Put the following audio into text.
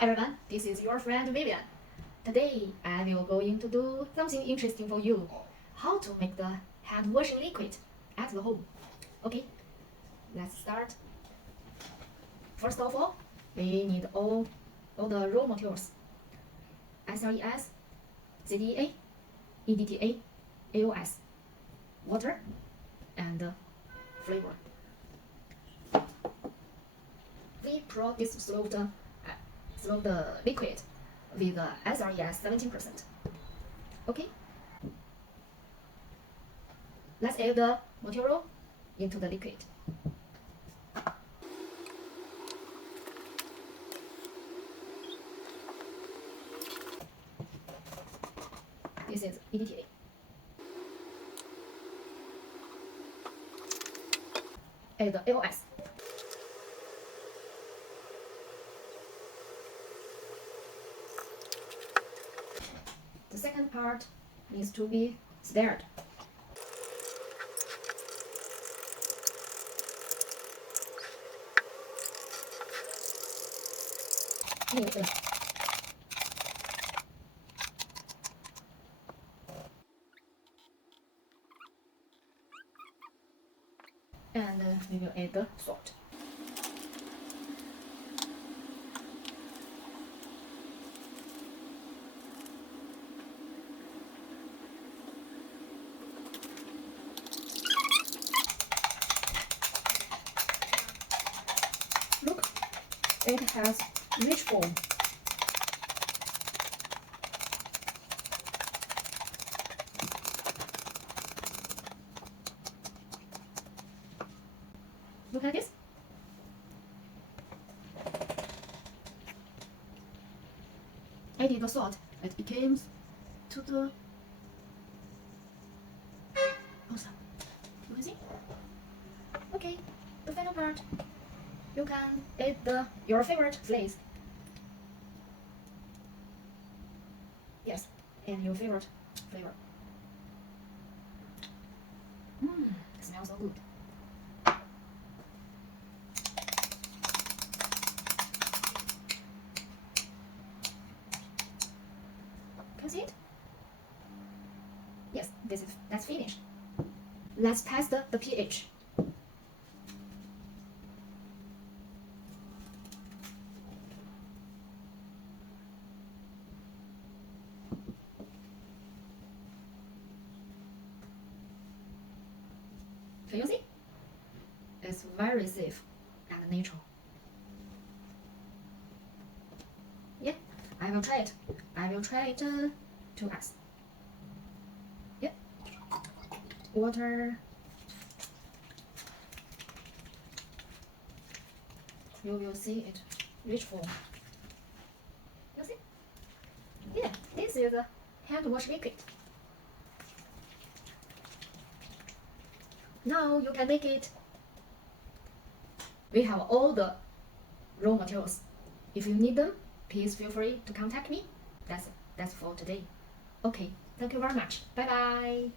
everyone, this is your friend Vivian. Today I will going to do something interesting for you. How to make the hand washing liquid at the home. Okay, let's start. First of all, we need all the raw materials. SLES, CDEA, EDTA, AOS, water, and flavor. We pour this through the liquid with SLES 17%. Okay? Let's add the material into the liquid. This is EDTA. Add the AOS. The second part needs to be stirred. And we will add the salt. Look, it has rich form. Look at this. Added the salt, it became to the awesome. You can see? Okay, the final part. You can add your favorite SLES. Yes, and your favorite flavor. It smells so good. Can you see it? Yes, that's finished. Let's test the pH. Can you see? It's very safe and natural. Yeah, I will try it. I will try it 2 hours. Yeah. Water. You will see it rich form. You see? Yeah, this is a hand wash liquid. Now you can make it. We have all the raw materials. If you need them, please feel free to contact me. That's for today. Okay, thank you very much. Bye bye.